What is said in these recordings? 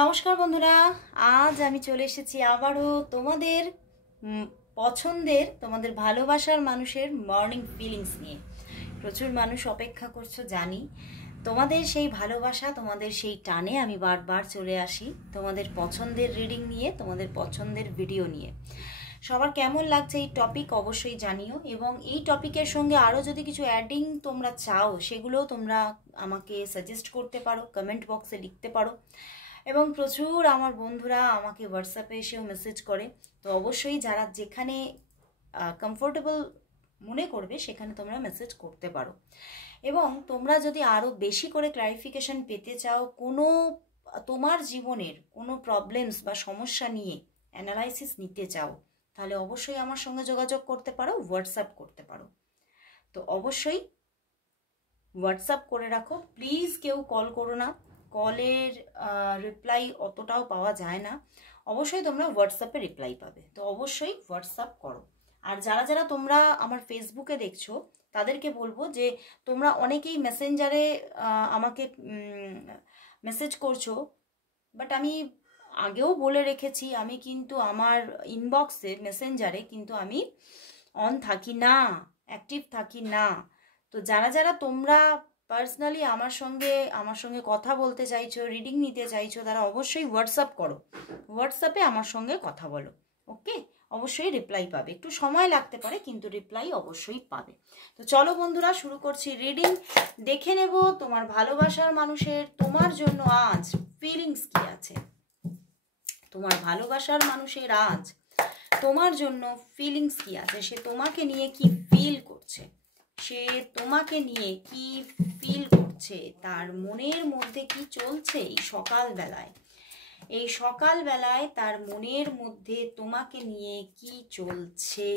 নমস্কার বন্ধুরা, আজ আমি চলে এসেছি আবারও তোমাদের পছন্দের, তোমাদের ভালোবাসার মানুষের মর্নিং ফিলিংস নিয়ে। প্রচুর মানুষ অপেক্ষা করছো জানি। তোমাদের সেই ভালোবাসা, তোমাদের সেই টানে আমি বারবার চলে আসি তোমাদের পছন্দের রিডিং নিয়ে, তোমাদের পছন্দের ভিডিও নিয়ে। সবার কেমন লাগছে এই টপিক অবশ্যই জানিও, এবং এই টপিকের সঙ্গে আরও যদি কিছু অ্যাডিং তোমরা চাও সেগুলোও তোমরা আমাকে সাজেস্ট করতে পারো, কমেন্ট বক্সে লিখতে পারো। এবং প্রচুর আমার বন্ধুরা আমাকে হোয়াটসঅ্যাপে এসেও মেসেজ করে। তো অবশ্যই যারা যেখানে কমফোর্টেবল মনে করবে সেখানে তোমরা মেসেজ করতে পারো। এবং তোমরা যদি আরও বেশি করে ক্লারিফিকেশন পেতে চাও, কোনো তোমার জীবনের কোনো প্রবলেমস বা সমস্যা নিয়ে অ্যানালাইসিস নিতে চাও, তাহলে অবশ্যই আমার সঙ্গে যোগাযোগ করতে পারো, হোয়াটসঅ্যাপ করতে পারো। তো অবশ্যই হোয়াটসঅ্যাপ করে রাখো, প্লিজ কেউ কল করো না, কলের রিপ্লাই অতটাও পাওয়া যায় না। অবশ্যই তোমরা হোয়াটসঅ্যাপে রিপ্লাই পাবে, তো অবশ্যই হোয়াটসঅ্যাপ করো। আর যারা যারা তোমরা আমার ফেসবুকে দেখছো তাদেরকে বলবো যে তোমরা অনেকেই মেসেঞ্জারে আমাকে মেসেজ করছো, বাট আমি আগেও বলে রেখেছি আমি কিন্তু আমার ইনবক্সে মেসেঞ্জারে কিন্তু আমি অন থাকি না, অ্যাক্টিভ থাকি না। তো যারা যারা তোমরা পার্সোনালি আমার সঙ্গে কথা বলতে চাইছো, রিডিং নিতে চাইছো, তারা অবশ্যই হোয়াটসঅ্যাপ করো, হোয়াটসঅ্যাপে আমার সঙ্গে কথা বলো। ওকে, অবশ্যই রিপ্লাই পাবে, একটু সময় লাগতে পারে কিন্তু রিপ্লাই অবশ্যই পাবে। তো চলো বন্ধুরা, শুরু করছি রিডিং। দেখে নেব তোমার ভালোবাসার মানুষের তোমার জন্য আজ ফিলিংস কি আছে। তোমার ভালোবাসার মানুষের আজ তোমার জন্য ফিলিংস কি আছে, সে তোমাকে নিয়ে কি ফিল করছে, সে তোমাকে নিয়ে কি ফিল করছে, তার মনের মধ্যে কি চলছে এই সকালবেলায় তার মনের মধ্যে তোমাকে নিয়ে কি চলছে।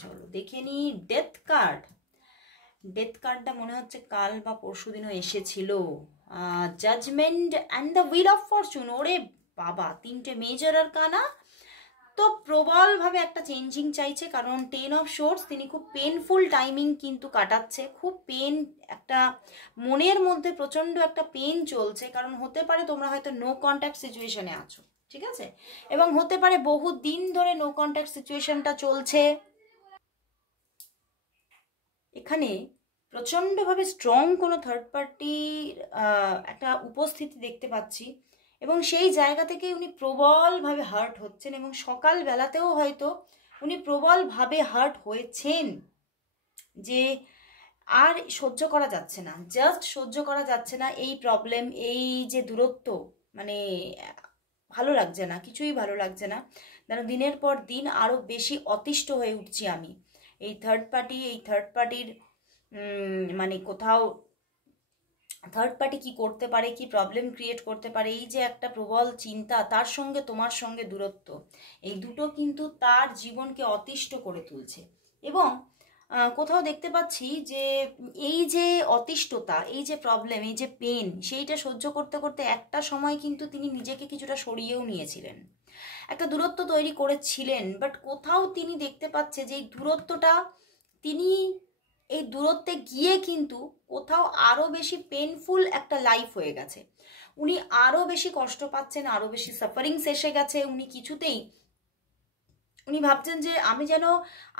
চলো দেখে নি। ডেথ কার্ডটা মনে হচ্ছে কাল বা পরশু দিনও এসেছিল। Judgement and the wheel of fortune. ওরে বাবা, তিনটে মেজর আর কানা। তো প্রবলভাবে একটা চেঞ্জিং চাইছে, কারণ 10 অফ সোর্স, তিনি খুব পেনফুল টাইমিং কিন্তু কাটাচ্ছে, খুব পেন, একটা মনের মধ্যে প্রচণ্ড একটা পেন চলছে। কারণ হতে পারে তোমরা হয়তো নো কন্ট্যাক্ট সিচুয়েশনে আছো, ঠিক আছে, এবং হতে পারে বহু দিন ধরে নো কন্ট্যাক্ট সিচুয়েশনটা চলছে। এখানে প্রচণ্ডভাবে স্ট্রং কোনো থার্ড পার্টির একটা উপস্থিতি দেখতে পাচ্ছি, এবং সেই জায়গা থেকে উনি প্রবলভাবে হার্ট হচ্ছেন, এবং সকালবেলাতেও হয়তো উনি প্রবলভাবে হার্ট হয়েছেন, যে আর সহ্য করা যাচ্ছে না, জাস্ট সহ্য করা যাচ্ছে না এই প্রবলেম, এই যে দূরত্ব, মানে ভালো লাগছে না, কিছুই ভালো লাগছে না। যেন দিনের পর দিন আরও বেশি অতিষ্ঠ হয়ে উঠছি আমি। এই থার্ড পার্টির মানে কোথাও থার্ড পার্টি কি করতে পারে, কি প্রবলেম ক্রিয়েট করতে পারে, এই যে একটা প্রবল চিন্তা, তার সঙ্গে তোমার সঙ্গে দূরত্ব, এই দুটো কিন্তু তার জীবনকে অতিষ্ঠ করে তুলছে। এবং কোথাও দেখতে পাচ্ছি যে এই যে অতিষ্ঠতা, এই যে প্রবলেম, এই যে পেন, সেইটা সহ্য করতে করতে একটা সময় কিন্তু তিনি নিজেকে কিছুটা সরিয়েও নিয়েছিলেন, একটা দূরত্ব তৈরি করেছিলেন। বাট কোথাও তিনি দেখতে পাচ্ছে যে এই দূরত্বটা, তিনি এই দূরত্বে গিয়ে কিন্তু কোথাও আরও বেশি পেনফুল একটা লাইফ হয়ে গেছে, উনি আরও বেশি কষ্ট পাচ্ছেন, আরও বেশি সাফারিংস এসে গেছে। উনি ভাবছেন যে আমি যেন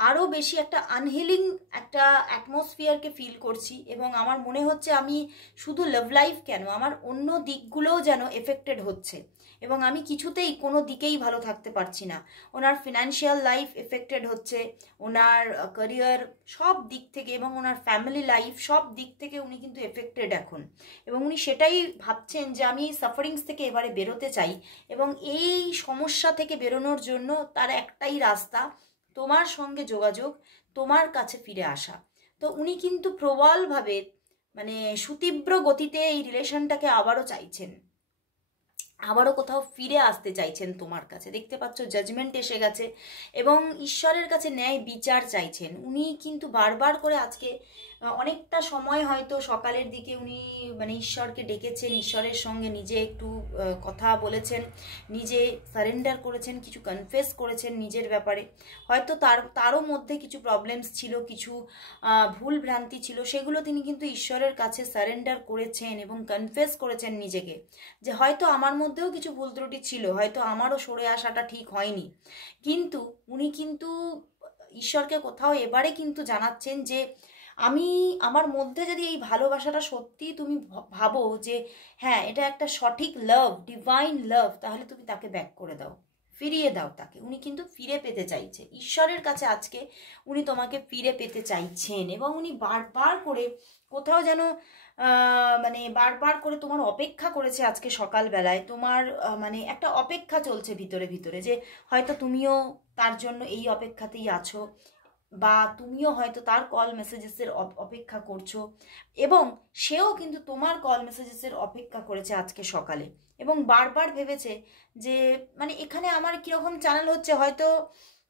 আরও বেশি একটা আনহিলিং একটা অ্যাটমসফিয়ারকে ফিল করছি, এবং আমার মনে হচ্ছে আমি শুধু লাভ লাইফ কেন, আমার অন্য দিকগুলোও যেন এফেক্টেড হচ্ছে, এবং আমি কিছুতেই কোনো দিকেই ভালো থাকতে পারছি না। ওনার ফিনান্সিয়াল লাইফ এফেক্টেড হচ্ছে, ওনার ক্যারিয়ার সব দিক থেকে, এবং ওনার ফ্যামিলি লাইফ সব দিক থেকে উনি কিন্তু এফেক্টেড এখন, এবং উনি সেটাই ভাবছেন যে আমি সাফারিংস থেকে এবারে বেরোতে চাই, এবং এই সমস্যা থেকে বেরোনোর জন্য তার একটাই রাস্তা, তোমার সঙ্গে যোগাযোগ, তোমার কাছে ফিরে আসা। তো উনি কিন্তু প্রবলভাবে, মানে সুতীব্র গতিতে এই রিলেশনটাকে আবারও চাইছেন, আবারও কোথাও ফিরে আসতে চাইছেন তোমার কাছে। দেখতে পাচ্ছ জাজমেন্ট এসে গেছে, এবং ঈশ্বরের কাছে ন্যায় বিচার চাইছেন। উনি কিন্তু বারবার করে আজকে অনেকটা সময় হয়তো সকালের দিকে উনি মানে ঈশ্বরকে ডেকেছেন, ঈশ্বরের সঙ্গে নিজে একটু কথা বলেছেন, নিজে সারেন্ডার করেছেন, কিছু কনফেস করেছেন নিজের ব্যাপারে। হয়তো তারও মধ্যে কিছু প্রবলেমস ছিল, কিছু ভুল ভ্রান্তি ছিল, সেগুলো তিনি কিন্তু ঈশ্বরের কাছে সারেন্ডার করেছেন এবং কনফেস করেছেন নিজেকে, যে হয়তো আমার মধ্যে মধ্যেও কিছু ভুল ত্রুটি ছিল, হয়তো আমারও সরে আসাটা ঠিক হয়নি, কিন্তু উনি কিন্তু ঈশ্বরকে কোথাও এবারে কিন্তু জানাচ্ছেন যে আমি আমার মধ্যে যদি এই ভালোবাসাটা সত্যি তুমি ভাবো যে হ্যাঁ এটা একটা সঠিক লাভ, ডিভাইন লাভ, তাহলে তুমি তাকে ব্যাক করে দাও, ফিরিয়ে দাও তাকে। উনি কিন্তু ফিরে পেতে চাইছে ঈশ্বরের কাছে, আজকে উনি তোমাকে ফিরে পেতে চাইছেন এবং উনি বারবার করে কোথাও যেন মানে বারবার করে তোমার অপেক্ষা করেছে। আজকে সকালবেলায় তোমার মানে একটা অপেক্ষা চলছে ভিতরে ভিতরে, যে হয়তো তুমিও তার জন্য এই অপেক্ষাতেই আছো, বা তুমিও হয়তো তার কল মেসেজেসের অপেক্ষা করছো, এবং সেও কিন্তু তোমার কল মেসেজেসের অপেক্ষা করেছে আজকে সকালে, এবং বারবার ভেবেছে যে মানে এখানে আমার কীরকম চ্যানেল হচ্ছে, হয়তো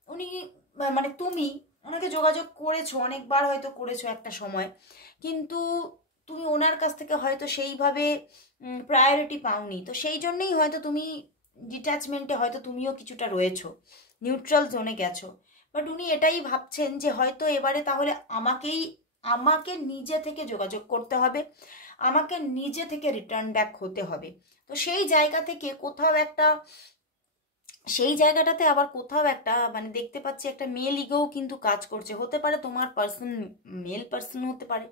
উনি মানে তুমি ওনাকে যোগাযোগ করেছো, অনেকবার হয়তো করেছো একটা সময়, কিন্তু তুমি ওনার কাছ থেকে হয়তো সেইভাবে প্রায়োরিটি পাওনি, তো সেই জন্যেই হয়তো তুমি ডিট্যাচমেন্টে হয়তো তুমিও কিছুটা রয়েছো, নিউট্রাল জোনে গেছো। বাট উনি এটাই ভাবছেন যে হয়তো এবারে তাহলে আমাকে নিজে থেকে যোগাযোগ করতে হবে, আমাকে নিজে থেকে রিটার্ন ব্যাক হতে হবে। তো সেই জায়গা থেকে কোথাও একটা, সেই জায়গাটাতে আবার কোথাও একটা মানে দেখতে পাচ্ছি একটা মেল ইগোও কিন্তু কাজ করছে, হতে পারে তোমার পার্সন মেল পার্সন হতে পারে,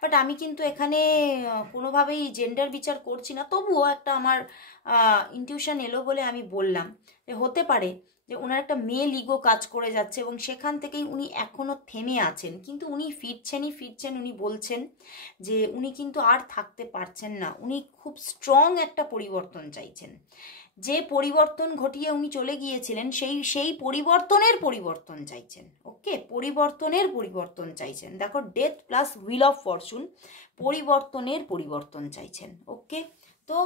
বাট আমি কিন্তু এখানে কোনোভাবেই জেন্ডার বিচার করছি না, তবুও একটা আমার ইনটিউশন এলো বলে আমি বললাম যে হতে পারে যে ওনার একটা মেল ইগো কাজ করে যাচ্ছে, এবং সেখান থেকেই উনি এখনও থেমে আছেন, কিন্তু উনি ফিরছেন। উনি বলছেন যে উনি কিন্তু আর থাকতে পারছেন না, উনি খুব স্ট্রং একটা পরিবর্তন চাইছেন। যে পরিবর্তন ঘটিয়ে উনি চলে গিয়েছিলেন সেই পরিবর্তন চাইছেন। ওকে, পরিবর্তন চাইছেন। দেখো, death plus wheel of Fortune, পরিবর্তন চাইছেন। ওকে, তো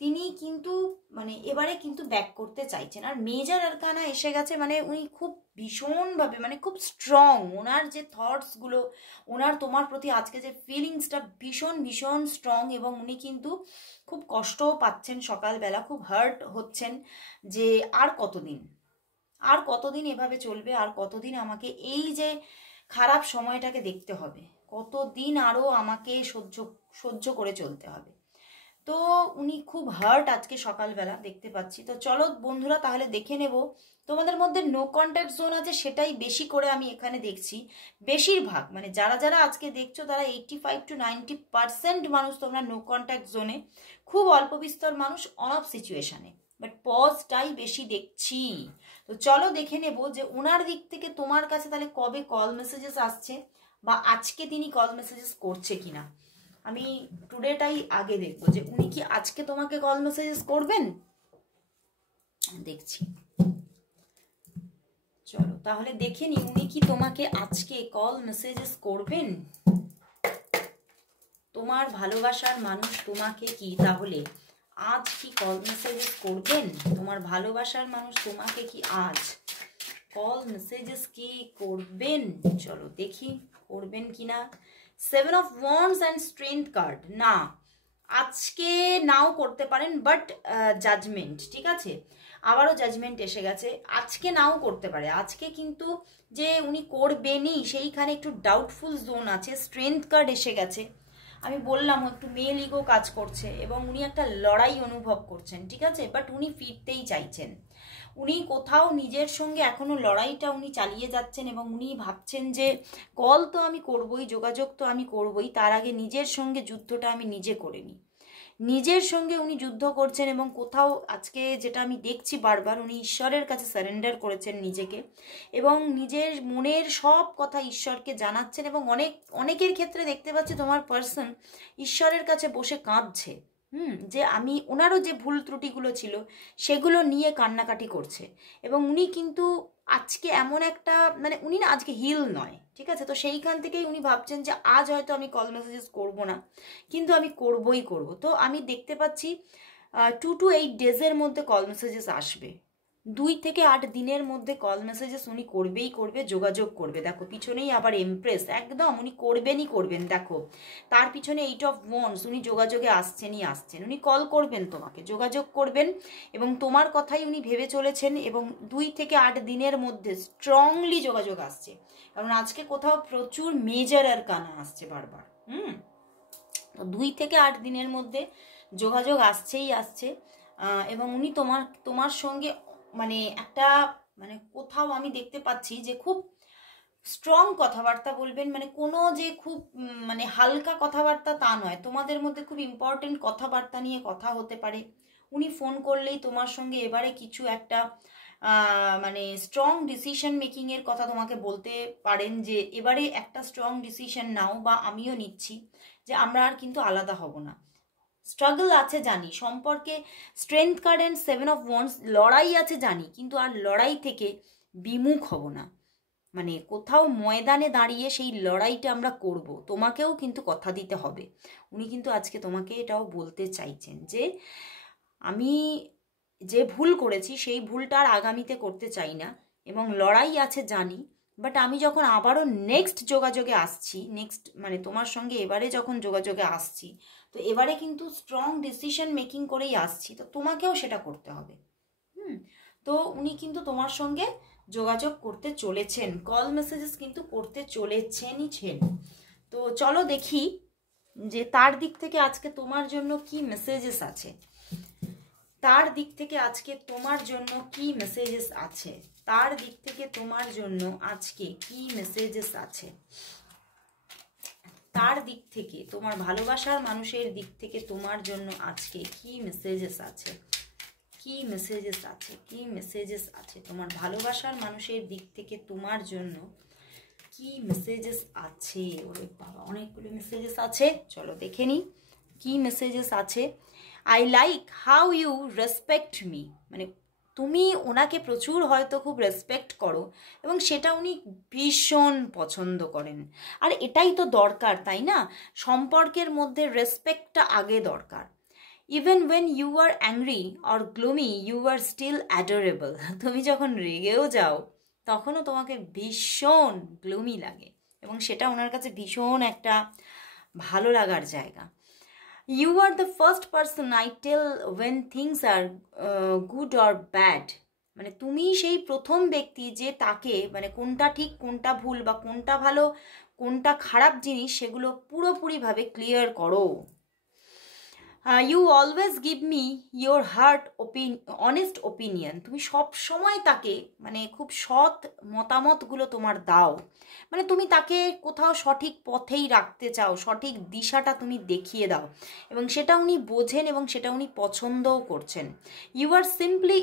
তিনি কিন্তু মানে এবারে কিন্তু ব্যাক করতে চাইছেন। আর মেজর আরকানা এসে গেছে, মানে উনি খুব ভীষণভাবে মানে খুব স্ট্রং, ওনার যে থটসগুলো, ওনার তোমার প্রতি আজকে যে ফিলিংসটা ভীষণ স্ট্রং, এবং উনি কিন্তু খুব কষ্টও পাচ্ছেন সকালবেলা, খুব হার্ট হচ্ছেন যে আর কতদিন এভাবে চলবে, আর কতদিন আমাকে এই যে খারাপ সময়টাকে দেখতে হবে, কতদিন আরও আমাকে সহ্য করে চলতে হবে। তো উনি খুব হার্ট আজকে সকালবেলা দেখতে পাচ্ছি। তো চলো বন্ধুরা, তাহলে দেখে নেব তোমাদের মধ্যে নো কন্ট্যাক্ট জোন আছে, সেটাই বেশি করে আমি এখানে দেখছি। বেশিরভাগ মানে যারা আজকে দেখছো তারা 85 to 90% মানুষ তোমরা নো কন্ট্যাক্ট জোনে, খুব অল্প বিস্তর মানুষ অন অফ সিচুয়েশনে, বাট পজটাই বেশি দেখছি। তো চলো দেখে নেব যে ওনার দিক থেকে তোমার কাছে তাহলে কবে কল মেসেজেস আসছে, বা আজকে তিনি কল মেসেজেস করছে কিনা। আমি টুডেটাই আগে দেখবো যে উনি কি আজকে তোমাকে কল মেসেজেস করবেন, দেখছি। চলো তাহলে দেখে নি উনি কি তোমাকে আজকে কল মেসেজেস করবেন। তোমার ভালোবাসার মানুষ তোমাকে কি তাহলে আজ কি কল মেসেজেস করবেন? তোমার ভালোবাসার মানুষ তোমাকে কি আজ কল মেসেজেস কি করবেন? চলো দেখি করবেন কিনা। 7 of Wands and Strength card, না আজকে নাও করতে পারেন, বাট জাজমেন্ট, ঠিক আছে, আবারও জাজমেন্ট এসে গেছে, আজকে নাও করতে পারে। আজকে কিন্তু যে উনি করবেনই সেইখানে একটু ডাউটফুল জোন আছে। স্ট্রেংথ কার্ড এসে গেছে, আমি বললাম একটু মেল ইগো কাজ করছে এবং উনি একটা লড়াই অনুভব করছেন, ঠিক আছে, বাট উনি ফিরতেই চাইছেন। উনি কোথাও নিজের সঙ্গে এখনো লড়াইটা উনি চালিয়ে যাচ্ছেন, এবং উনি ভাবছেন যে কল তো আমি করবই, যোগাযোগ তো আমি করবই, তার আগে নিজের সঙ্গে যুদ্ধটা আমি নিজে করে নিই। নিজের সঙ্গে উনি যুদ্ধ করছেন, এবং কোথাও আজকে যেটা আমি দেখছি বারবার, উনি ঈশ্বরের কাছে সারেন্ডার করেছেন নিজেকে, এবং নিজের মনের সব কথা ঈশ্বরকে জানাচ্ছেন। এবং অনেকের ক্ষেত্রে দেখতে পাচ্ছি তোমার পার্সন ঈশ্বরের কাছে বসে কাঁদছে, যে আমি ওনারও যে ভুল ত্রুটিগুলো ছিল সেগুলো নিয়ে কান্নাকাটি করছে। এবং উনি কিন্তু আজকে এমন একটা মানে উনি না আজকে হিল নয়, ঠিক আছে, তো সেইখান থেকেই উনি ভাবছেন যে আজ হয়তো আমি কল মেসেজেস করবো না, কিন্তু আমি করবই করব। তো আমি দেখতে পাচ্ছি 2 to 8 ডেজের মধ্যে কল মেসেজেস আসবে, 2 থেকে 8 দিনের মধ্যে কল মেসেজেস উনি করবেই করবে, যোগাযোগ করবে। দেখো পিছনেই আবার এমপ্রেস, একদম উনি করবেন। দেখো তার পিছনে 8 of Wands, উনি যোগাযোগে আসছেন, উনি কল করবেন তোমাকে, যোগাযোগ করবেন, এবং তোমার কথাই উনি ভেবে চলেছেন। এবং 2 থেকে 8 দিনের মধ্যে স্ট্রংলি যোগাযোগ আসছে, কারণ আজকে কোথাও প্রচুর মেজর আরকানা আসছে বারবার। 2 থেকে 8 দিনের মধ্যে যোগাযোগ আসছে। এবং উনি তোমার সঙ্গে মানে একটা মানে কোথাও আমি দেখতে পাচ্ছি যে খুব স্ট্রং কথাবার্তা বলবেন, মানে কোনো যে খুব মানে হালকা কথাবার্তা তা নয়, তোমাদের মধ্যে খুব ইম্পর্টেন্ট কথাবার্তা নিয়ে কথা হতে পারে। উনি ফোন করলেই তোমার সঙ্গে এবারে কিছু একটা মানে স্ট্রং ডিসিশন মেকিংয়ের কথা তোমাকে বলতে পারেন, যে এবারে একটা স্ট্রং ডিসিশন নাও, বা আমিও নিচ্ছি যে আমরা আর কিন্তু আলাদা হব না। স্ট্রাগল আছে জানি, সম্পর্কে strength card and 7 of wands, লড়াই আছে জানি, কিন্তু আর লড়াই থেকে বিমুখ হব না। মানে কোথাও ময়দানে দাঁড়িয়ে সেই লড়াইটা আমরা করব, তোমাকেও কিন্তু কথা দিতে হবে। উনি কিন্তু আজকে তোমাকে এটাও বলতে চাইছেন যে আমি যে ভুল করেছি সেই ভুলটা আর আগামীতে করতে চাই না, এবং লড়াই আছে জানি, বাট আমি যখন আবারও নেক্সট যোগাযোগে আসছি, নেক্সট মানে তোমার সঙ্গে এবারে যখন যোগাযোগে আসছি, তো এবারে কিন্তু স্ট্রং ডিসিশন মেকিং করেই আসছি, তো তোমাকেও সেটা করতে হবে। তো উনি কিন্তু তোমার সঙ্গে যোগাযোগ করতে চলেছেন, কল মেসেজেস কিন্তু করতে চলেছেনই। তো চলো দেখি যে তার দিক থেকে আজকে তোমার জন্য কি মেসেজেস আছে, তার দিক থেকে আজকে তোমার জন্য কি মেসেজেস আছে, তার দিক থেকে তোমার জন্য আজকে কি মেসেজেস আছে, তার দিক থেকে তোমার ভালোবাসার মানুষের দিক থেকে তোমার জন্য আজকে কি মেসেজেস আছে, কি মেসেজেস আছে, কি মেসেজেস আছে তোমার ভালোবাসার মানুষের দিক থেকে তোমার জন্য কি মেসেজেস আছে। ওরে বাবা, অনেকগুলো মেসেজেস আছে, চলো দেখে নি কি মেসেজেস আছে। I like how you respect me, মানে তুমি ওনাকে প্রচুর হয়তো খুব রেসপেক্ট করো, এবং সেটা উনি ভীষণ পছন্দ করেন। আর এটাই তো দরকার, তাই না? সম্পর্কের মধ্যে রেসপেক্টটা আগে দরকার। Even when you are angry or gloomy you are still adorable, তুমি যখন রেগেও যাও তখনও তোমাকে ভীষণ গ্লুমি লাগে, এবং সেটা ওনার কাছে ভীষণ একটা ভালো লাগার জায়গা। You are the first person I tell when things are good or bad, মানে তুমি সেই প্রথম ব্যক্তি যে তাকে মানে কোনটা ঠিক কোনটা ভুল বা কোনটা ভালো কোনটা খারাপ জিনিস সেগুলো পুরোপুরিভাবে ক্লিয়ার করো। You always give me your honest opinion, তুমি সব সময় তাকে মানে খুব সৎ মতামতগুলো তোমার দাও, মানে তুমি তাকে কোথাও সঠিক পথেই রাখতে চাও, সঠিক দিশাটা তুমি দেখিয়ে দাও, এবং সেটা উনি বোঝেন এবং সেটা উনি পছন্দও করছেন। You are simply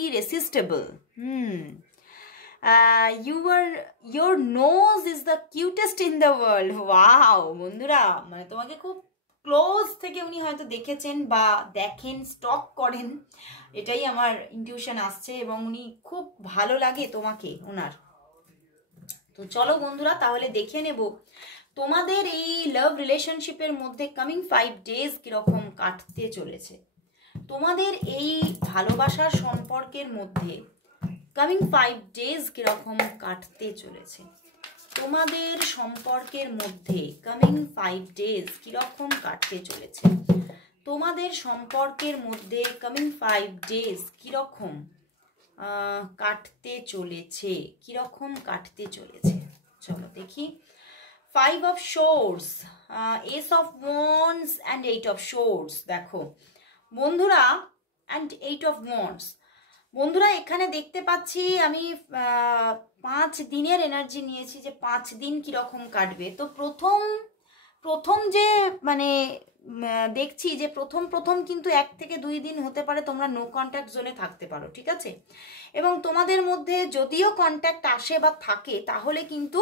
irresistible. Your nose is the cutest in the world. Wow বন্ধুরা, মানে তোমাকে খুব ক্লোজ থেকে উনি হয়তো দেখেছেন বা দেখেন, স্টক করেন, এটাই আমার ইনটিউশন আসছে, এবং উনি খুব ভালো লাগে তোমাকে ওনার। তো চলো বন্ধুরা, তাহলে দেখে নেব তোমাদের এই লাভ রিলেশনশিপের মধ্যে কামিং 5 ডেজ কিরকম কাটতে চলেছে। তোমাদের এই ভালোবাসার সম্পর্কের মধ্যে কামিং 5 ডেজ কিরকম কাটতে চলেছে, তোমাদের সম্পর্কের মধ্যে কামিং 5 ডেজ কিরকম কাটতে চলেছে, তোমাদের সম্পর্কের মধ্যে কামিং 5 ডেজ কিরকম কাটতে চলেছে, কিরকম কাটতে চলেছে। চলো দেখি। 5 of swords, S of wands and 8 of swords. দেখো বন্ধুরা, অ্যান্ড 8 অফ ওয়ান্ডস। বন্ধুরা এখানে দেখতে পাচ্ছি আমি 5 দিনের এনার্জি নিয়েছি, যে 5 দিন কিরকম কাটবে। তো প্রথম যে মানে দেখছি যে প্রথম কিন্তু 1 থেকে 2 দিন হতে পারে তোমরা নো কন্ট্যাক্ট জোনে থাকতে পারো, ঠিক আছে? এবং তোমাদের মধ্যে যদিও কন্ট্যাক্ট আসে বা থাকে, তাহলে কিন্তু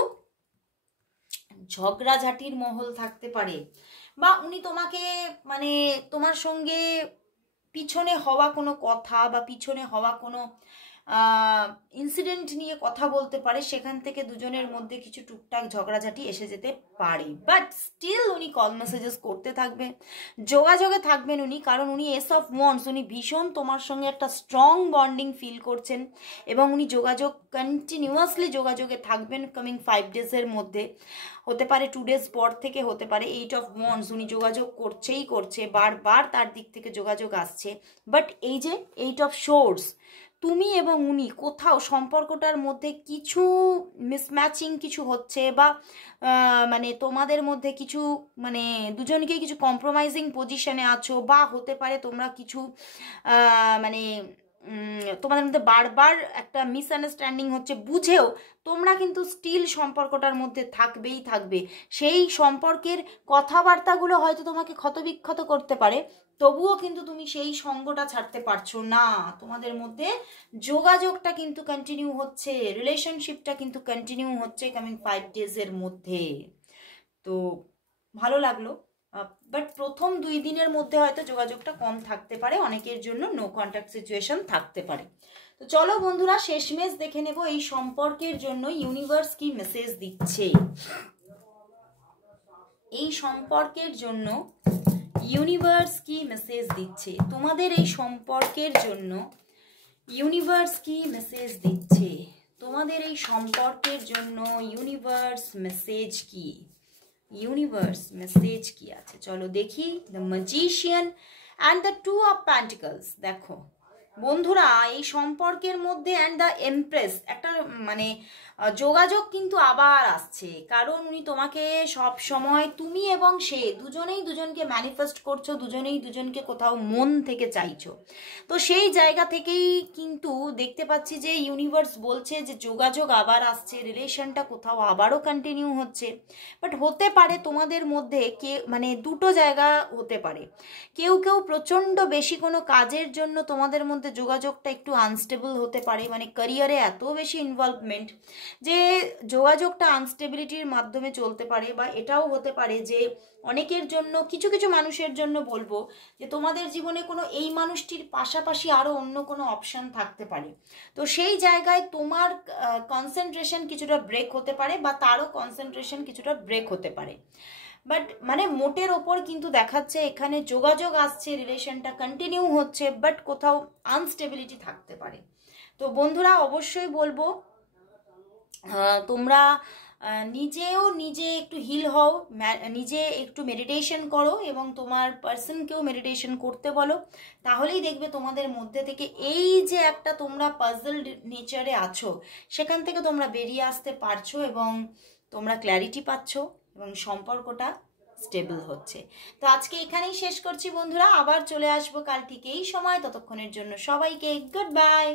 ঝগড়াঝাটির মহল থাকতে পারে, বা উনি তোমাকে মানে তোমার সঙ্গে পিছনে হওয়া কোনো কথা বা পিছনে হওয়া কোনো ইনসিডেন্ট নিয়ে কথা বলতে পারে, সেখান থেকে দুজনের মধ্যে কিছু টুকটাক ঝগড়াঝাটি এসে যেতে পারে, বাট স্টিল উনি কল মেসেজেস করতে থাকবেন, যোগাযোগে থাকবেন উনি, কারণ উনি এস অফ ওয়ান্ডস, উনি ভীষণ তোমার সঙ্গে একটা স্ট্রং বন্ডিং ফিল করছেন, এবং উনি কন্টিনিউয়াসলি যোগাযোগে থাকবেন কামিং 5 ডেজের মধ্যে। হতে পারে 2 ডেজ পর থেকে, হতে পারে 8 অফ ওয়ান্ডস, উনি যোগাযোগ করছে, বারবার তার দিক থেকে যোগাযোগ আসছে। বাট এই যে 8 অফ সোর্স, তুমি এবং উনি কোথাও সম্পর্কটার মধ্যে কিছু মিসম্যাচিং কিছু হচ্ছে, বা মানে তোমাদের মধ্যে কিছু মানে দুজনকেই কিছু কম্প্রোমাইজিং পজিশনে আছো, বা হতে পারে তোমরা কিছু মানে তোমাদের মধ্যে বারবার একটা মিসআন্ডারস্ট্যান্ডিং হচ্ছে, বুঝেও তোমরা কিন্তু স্টিল সম্পর্কটার মধ্যে থাকবে। সেই সম্পর্কের কথাবার্তাগুলো হয়তো তোমাকে ক্ষতবিক্ষত করতে পারে, তবুও কিন্তু তুমি সেই সঙ্গটা ছাড়তে পারছো না। তোমাদের মধ্যে যোগাযোগটা কিন্তু কন্টিনিউ হচ্ছে, রিলেশনশিপটা কিন্তু কন্টিনিউ হচ্ছে কামিং 5 ডেজের মধ্যে। তো ভালো লাগলো, বাট প্রথম 2 দিনের মধ্যে হয়তো যোগাযোগটা কম থাকতে পারে, অনেকের জন্য নো কন্ট্যাক্ট সিচুয়েশন থাকতে পারে। তো চলো বন্ধুরা, শেষমেশ দেখে নেব এই সম্পর্কের জন্য ইউনিভার্স কি মেসেজ দিচ্ছে। এই সম্পর্কের জন্য ইউনিভার্স কি মেসেজ দিচ্ছে, তোমাদের এই সম্পর্কের জন্য ইউনিভার্স কি মেসেজ দিচ্ছে, তোমাদের এই সম্পর্কের জন্য ইউনিভার্স মেসেজ কি, ইউনিভার্স মেসেজ কি আছে চলো দেখি। The magician and the 2 of pentacles. দেখো বন্ধুরা, এই সম্পর্কের মধ্যে অ্যান্ড দ্য এমপ্রেস একটা মানে যোগাযোগ কিন্তু আবার আসছে, কারণ উনি তোমাকে সব সময়, তুমি এবং সে দুজনেই দুজনকে ম্যানিফেস্ট করছো, দুজনেই দুজনকে কোথাও মন থেকে চাইছো। তো সেই জায়গা থেকেই কিন্তু দেখতে পাচ্ছি যে ইউনিভার্স বলছে যে যোগাযোগ আবার আসছে, রিলেশনটা কোথাও আবারও কন্টিনিউ হচ্ছে। বাট হতে পারে তোমাদের মধ্যে মানে দুটো জায়গা হতে পারে, কেউ প্রচণ্ড বেশি কোনো কাজের জন্য তোমাদের মধ্যে যোগাযোগটা একটু আনস্টেবল হতে পারে, মানে ক্যারিয়ারে এত বেশি ইনভলভমেন্ট যে যোগাযোগটা আনস্টেবিলিটির মাধ্যমে চলতে পারে। বা এটাও হতে পারে যে অনেকের জন্য, কিছু মানুষের জন্য বলবো যে তোমাদের জীবনে কোনো এই মানুষটির পাশাপাশি আরও অন্য কোনো অপশন থাকতে পারে। তো সেই জায়গায় তোমার কনসেন্ট্রেশন কিছুটা ব্রেক হতে পারে, বা তারও কনসেন্ট্রেশন কিছুটা ব্রেক হতে পারে। বাট মানে মোটের ওপর কিন্তু দেখাচ্ছে এখানে যোগাযোগ আসছে, রিলেশনটা কন্টিনিউ হচ্ছে, বাট কোথাও আনস্টেবিলিটি থাকতে পারে। তো বন্ধুরা অবশ্যই বলবো তোমরা নিজে একটু হিল হও, নিজে একটু মেডিটেশন করো এবং তোমার পার্সনকেও মেডিটেশন করতে বলো, তাহলেই দেখবে তোমাদের মধ্যে থেকে এই যে একটা তোমরা পাজল নেচারে আছো সেখান থেকে তোমরা বেরিয়ে আসতে পারছো, এবং তোমরা ক্ল্যারিটি পাচ্ছ, এবং সম্পর্কটা স্টেবল হচ্ছে। তো আজকে এখানেই শেষ করছি বন্ধুরা, আবার চলে আসবো কাল ঠিক এই সময়। ততক্ষণের জন্য সবাইকে গুড বাই।